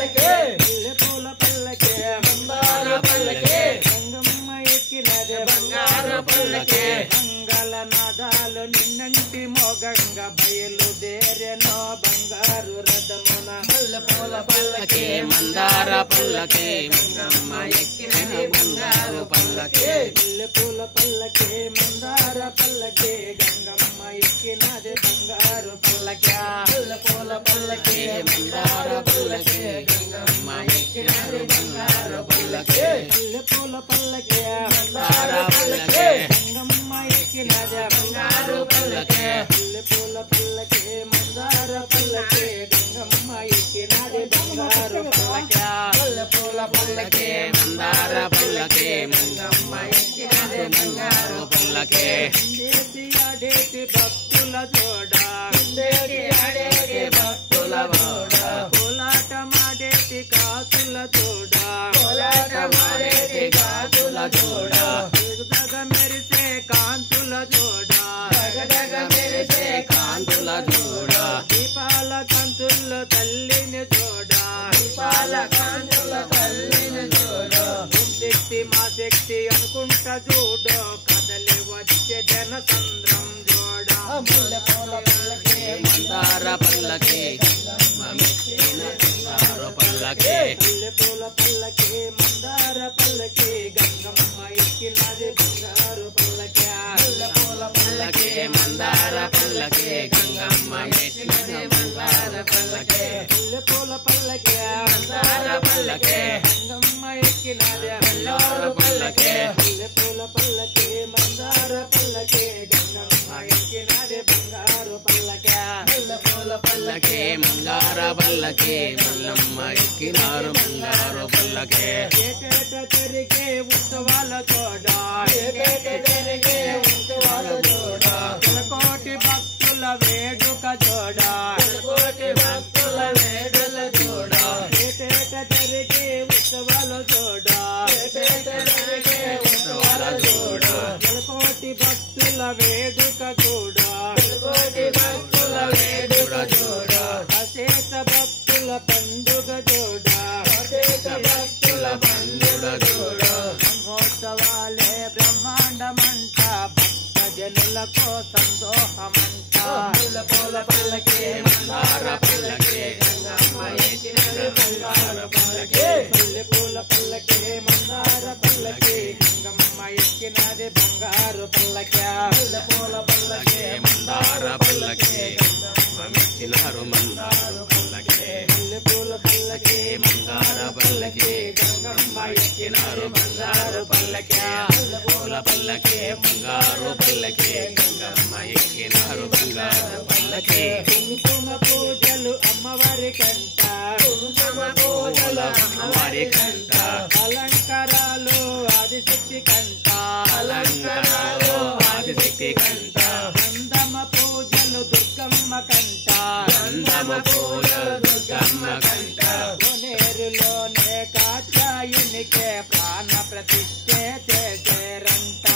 పల్లకే మల్లె పూల పల్లకే మందార పల్లకే గంగమ్మ ఎక్కినదే బంగారు పల్లకే మంగళ నాదాలు నిన్నంటి మోగంగ బయలుదేరెనో బంగారు రథమున మల్లెపూల పల్లకే మందార పల్లకే గంగమ్మ ఎక్కినది బంగారు పల్లకే మల్లె పూల పల్లకే మందార పల్లకే గంగమ్మ ఎక్కినదే బంగారు పల్లక మల్లెపూల పల్లకే మందార పల్లకే గంగమ్మ ఎక్కినది బంగారు పల్లకే మల్లె పూల పల్లకే మందార పల్లకే గంగమ్మ ఎక్కినదే బంగారు పల్లకే మల్లె పూల పల్లకే మందార పల్లకే గంగమ్మ ఎక్కినదే బంగారు పల్లక మల్లెపూల పల్లకే మందార పల్లకే గంగమ్మ ఎక్కినది బంగారు పల్లకే దేశి ఆడేటి భక్తుల జోడ దేవి ఆడేటి భక్తుల బోడ కోలాట మాడేటి కాసుల జోడ కోలాట మాడేటి గాజుల జోడ జగదగ మెరిసే కాంతుల జోడ జగదగ మెరిసే కాంతుల జోడ దీపాల కాంతుల్లో తల్లిని జోడ దీపాల కాంతుల తల్లిని జోడ ఓం శక్తి మా శక్తి అనుకుంటా చూడు కదలి వచ్చే జన సంద్రం జోడ మల్లెపూల పల్లకే మందార పల్లకే గంగమ్మ మెచ్చిన బంగారు పల్లకే మల్లె పూల పల్లకే మందార పల్లకే గంగమ్మ ఎక్కినది బంగారు పల్లక మల్లెపూల పల్లకే మందార పల్లకే గంగమ్మ మెచ్చిన బంగారు పల్లకే మల్లె పూల పల్లకే మందార పల్లకే గంగమ్మ ఎక్కినది బంగారు పల్లకే మల్లె పూల పల్లకే మందార పల్లకే గంగమ్మ ఎక్కినది బంగారు పల్లక మల్లెపూల పల్లకే మందార పల్లకే మల్లమ్మ ఎక్కినారు బంగారు పల్లకే ఏటేట జరిగే ఉత్సవాల చోడ ఏటేట జరిగే ఉత్సవాల జోడ కోటి భక్తుల వేడుక జోడ కోటి భక్తుల వేడుల జోడ ఏటేట జరిగే ఉత్సవాల జోడ ఏటేట జరిగే ఉత్సవాల జోడ కోటి భక్తుల వేడుక చూడ కోటి భక్తుల వేడుక జోడ అశేష భక్తుల పండుగ జోడ అశేష భక్తుల పండుగ జోడ బ్రహ్మోత్సవాలే బ్రహ్మాండమంట భక్త జనులకు సంతోషమంట మల్లెపూల పల్లకే మందార పల్లకే గంగమ్మ ఎక్కినది బంగారు పల్లకే మల్లె పూల పల్లకే మందార పల్లకే గంగమ్మ ఎక్కినది బంగారు పల్లక మల్లెపూల పల్లకే మందార పల్లకే గంగమ్మ మెచ్చినారు మందారు పల్లకే మల్లె పూల పల్లకే మందార పల్లకే గంగమ్మ ఎక్కినారు బంగారు పల్లకే మల్లెపూల పల్లకే బంగారు పల్లకే గంగమ్మ ఎక్కినారు బంగారు పల్లకే కుంకుమ పూజలు అమ్మవారి కంట కుంకుమ పూజల అమ్మవారి కంట అలంకారాలు ఆదిశక్తి కంట అలంకారాలు ఆదిశక్తి కంట అందమ పూజలు దుర్గమ్మ కంట గంధమ పూజ దుర్గమ్మ కంట కోనేరులోనే కాచాయునికే ప్రాణ ప్రతిష్ఠే చేసేరంట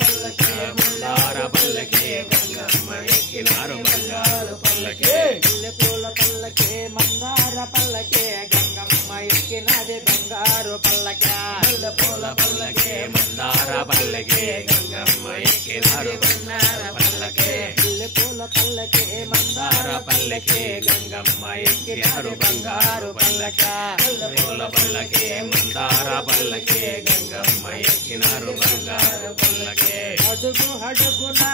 పల్లకే మందార పల్లకే గంగమ్మ ఎక్కినారు బంగారు పల్లకే మల్లె పూల పల్లకే మందార పల్లకే గంగమ్మ ఎక్కినది బంగారు పల్లక మల్లెపూల పల్లకే మందార పల్లకే గంగమ్మ ఎక్కినారు బంగారు పల్లకే మల్లె పూల పల్లకే మందార మందార పల్లకే గంగమ్మ ఎక్కినారు బంగారు పల్లక మల్లెపూల పల్లకే మందార పల్లకే గంగమ్మ ఎక్కినారు బంగారు పల్లకే అడుగు అడుగునా